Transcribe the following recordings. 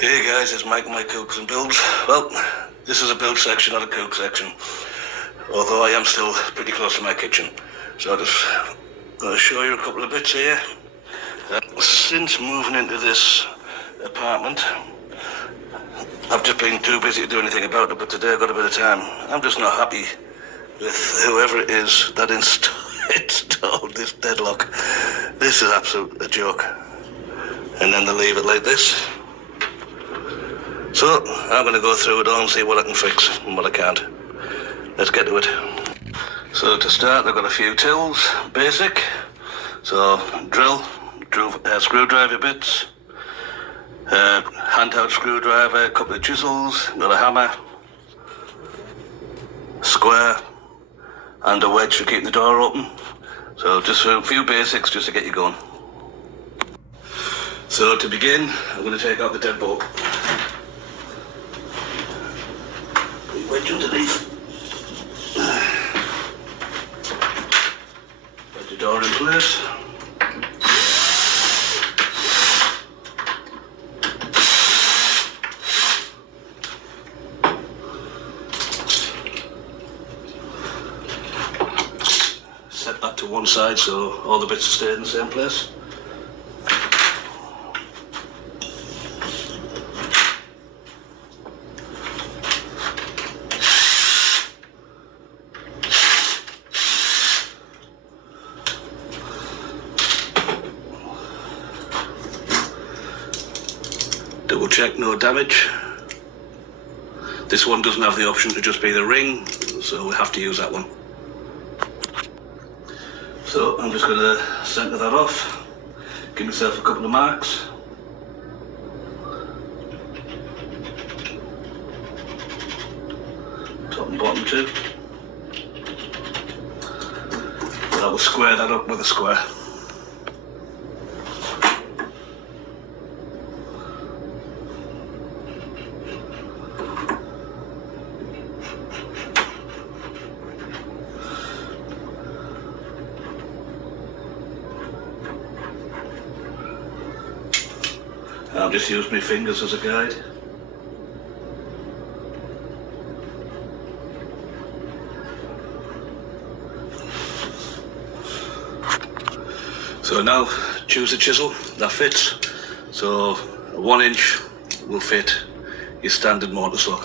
Hey guys, it's Mike, my Kooks and Builds. Well, this is a build section, not a cook section. Although I am still pretty close to my kitchen. So I'm just going to show you a couple of bits here. Since moving into this apartment, I've just been too busy to do anything about it, but today I've got a bit of time. I'm just not happy with whoever it is that installed this deadlock. This is absolute a joke. And then they leave it like this. So, I'm going to go through it all and see what I can fix and what I can't. Let's get to it. So, to start, I've got a few tools, basic. So, screwdriver bits, hand-out screwdriver, a couple of chisels, got a hammer, square, and a wedge for keeping the door open. So, just a few basics just to get you going. So, to begin, I'm going to take out the deadbolt. Wedge underneath. Put the door in place. Set that to one side so all the bits stay in the same place. Double check, no damage. This one doesn't have the option to just be the ring, so we have to use that one. So I'm just going to centre that off, give myself a couple of marks. Top and bottom too. And I will square that up with a square. I'll just use my fingers as a guide. So now choose a chisel that fits. So a 1 inch will fit your standard mortar saw.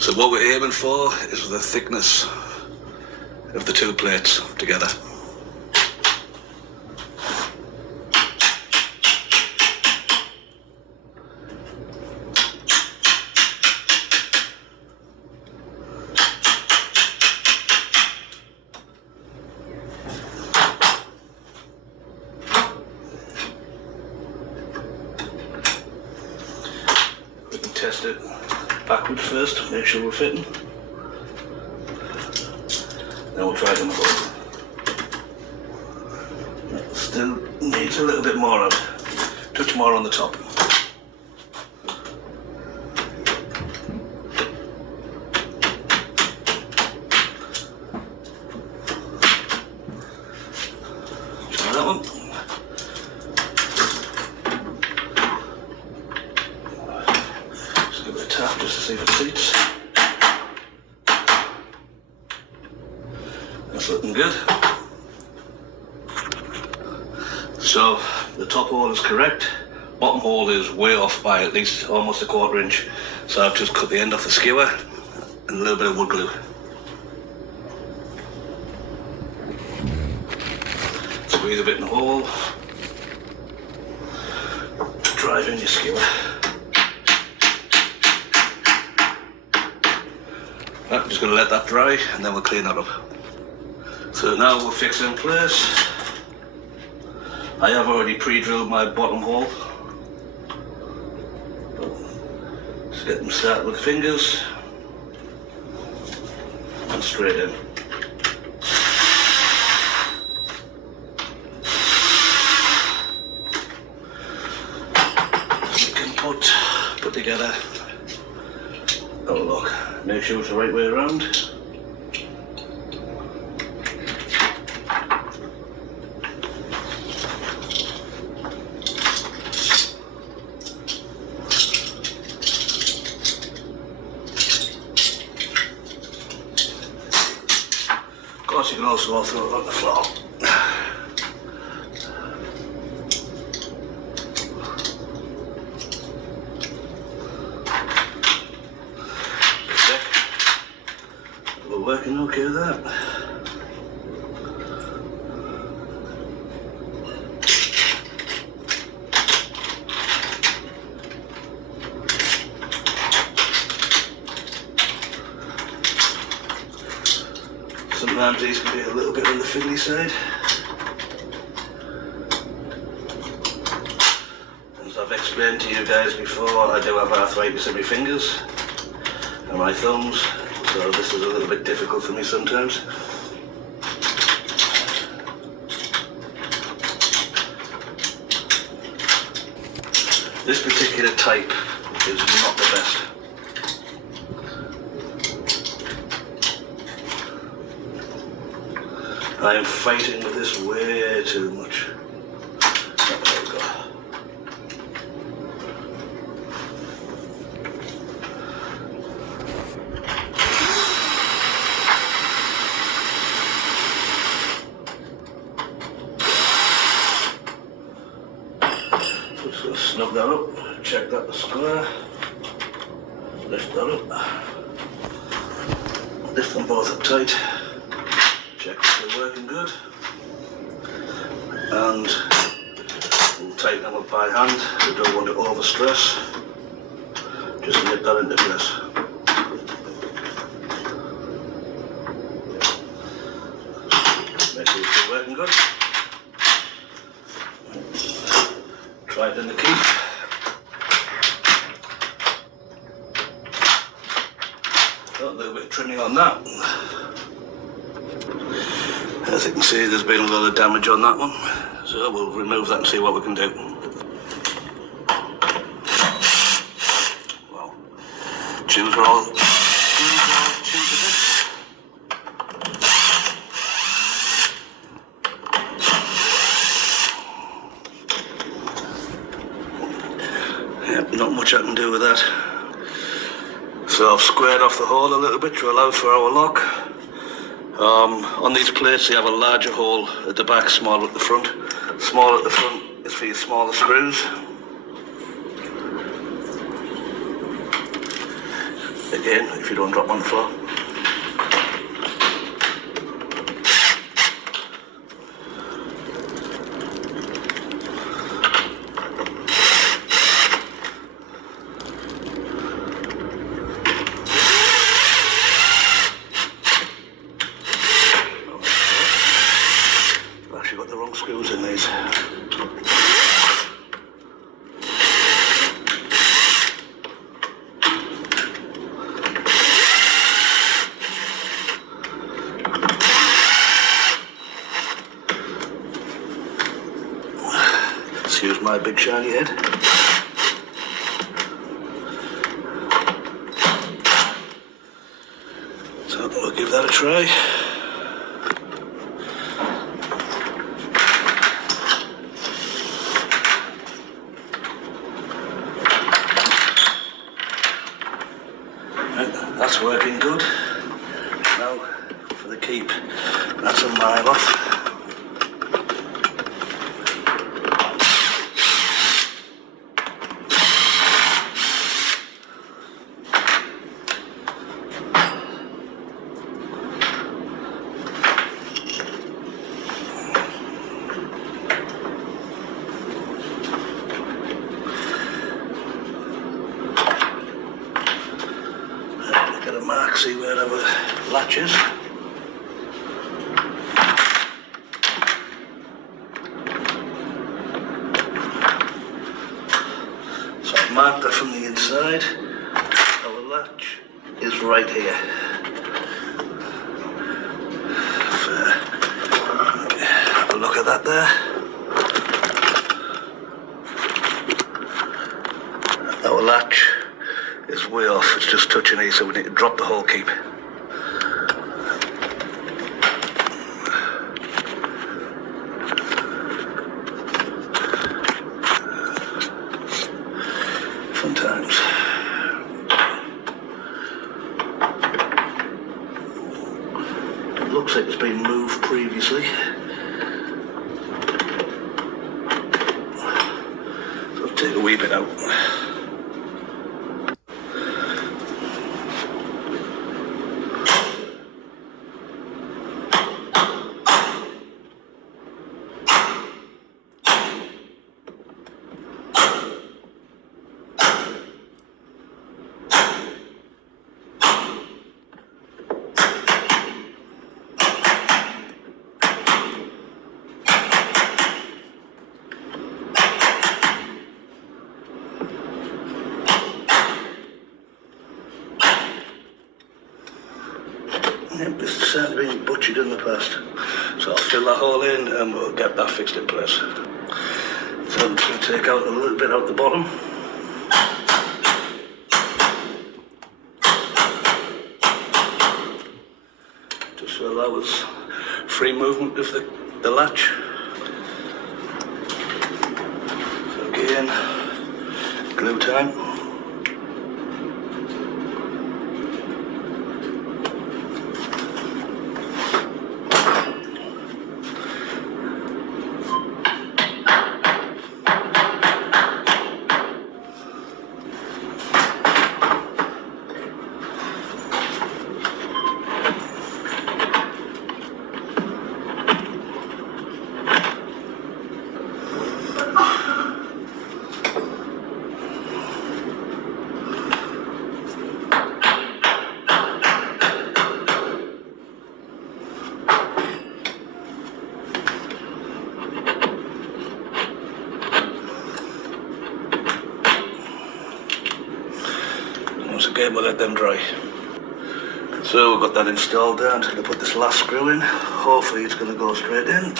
So what we're aiming for is the thickness of the two plates together. We can test it backwards first, make sure we're fitting. Then we'll try them both. Still needs a little bit more of it. Touch more on the top. Try that one. Give it a tap just to see if it seats. That's looking good. So the top hole is correct. Bottom hole is way off by at least almost a 1/4 inch. So I've just cut the end off the skewer and a little bit of wood glue. Squeeze a bit in the hole. Drive turn your skewer. I'm just going to let that dry and then we'll clean that up. So now we'll fix it in place. I have already pre-drilled my bottom hole. Just get them started with the fingers and straight in. You can put together. Oh look, make sure it's the right way around. Of course, you can also throw it on the floor. We're working okay with that. Sometimes these can be a little bit on the fiddly side. As I've explained to you guys before, I do have arthritis in my fingers and my thumbs, so this is a little bit difficult for me sometimes. This particular type is not the best. I am fighting with this way too much. There we go. Just gonna snug that up, check that the square, lift that up, lift them both up tight. Check if they're working good, and we'll tighten them up by hand. We don't want to overstress, just nip that into place. Make sure it's working good. Tighten the key. Oh, a little bit of trimming on that. As you can see, there's been a lot of damage on that one, so we'll remove that and see what we can do. Wow, tubes are all chewed a bit. Yep, not much I can do with that. So I've squared off the hole a little bit to allow for our lock. On these plates, you have a larger hole at the back, small at the front. Small at the front is for your smaller screws. Again, if you don't drop on the floor. Got the wrong screws in these. Excuse my big shiny head. So we'll give that a try. That's working good. Now for the keep, that's a mile off. mark, see where our latch is. So I've marked that from the inside. Our latch is right here. Have a look at that there. Our latch is way off, it's just touching here, so we need to drop the whole keep. Fun times. It looks like it's been moved previously. So I'll take a wee bit out. Yep, this has certainly been butchered in the past. So I'll fill that hole in and we'll get that fixed in place. So I'm just going to take out a little bit out the bottom. Just to allow us free movement of the latch. So again, glue time. Once again, we'll let them dry. So we've got that installed there. I'm just going to put this last screw in. Hopefully it's going to go straight in.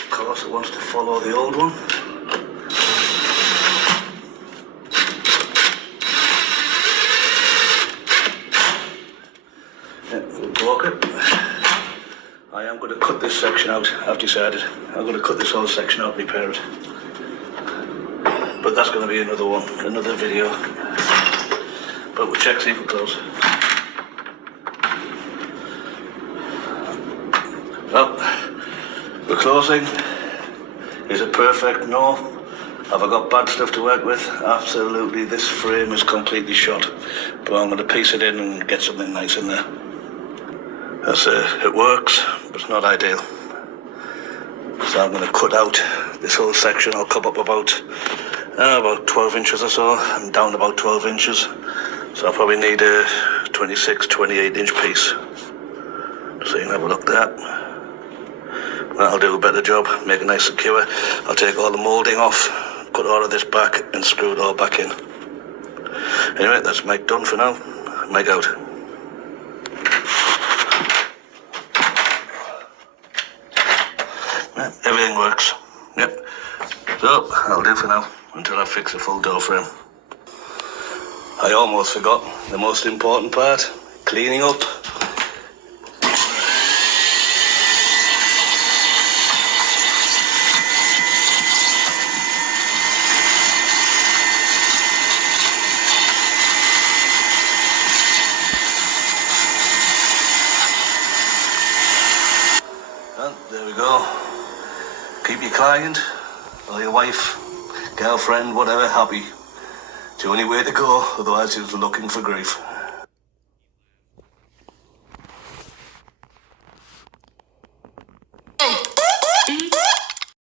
Of course it wants to follow the old one. Yeah, we'll block it. I am going to cut this section out, I've decided. I'm going to cut this whole section out and repair it. But that's going to be another one, another video. But we'll check, see if it goes. Well, the closing. Is it perfect? No. Have I got bad stuff to work with? Absolutely. This frame is completely shot. But I'm going to piece it in and get something nice in there. It works, but it's not ideal. So I'm going to cut out this whole section. I'll come up about 12 inches or so, and down about 12 inches. So I'll probably need a 26, 28 inch piece. So you can have a look there. That'll do a better job, make it nice and secure. I'll take all the moulding off, cut all of this back and screw it all back in. Anyway, that's Mike done for now. Mike out. Everything works. Yep. So, that'll do for now, until I fix the full door frame. I almost forgot the most important part, cleaning up. And there we go. Keep your client or your wife, girlfriend, whatever, happy. It's the only way to go, otherwise you're looking for grief.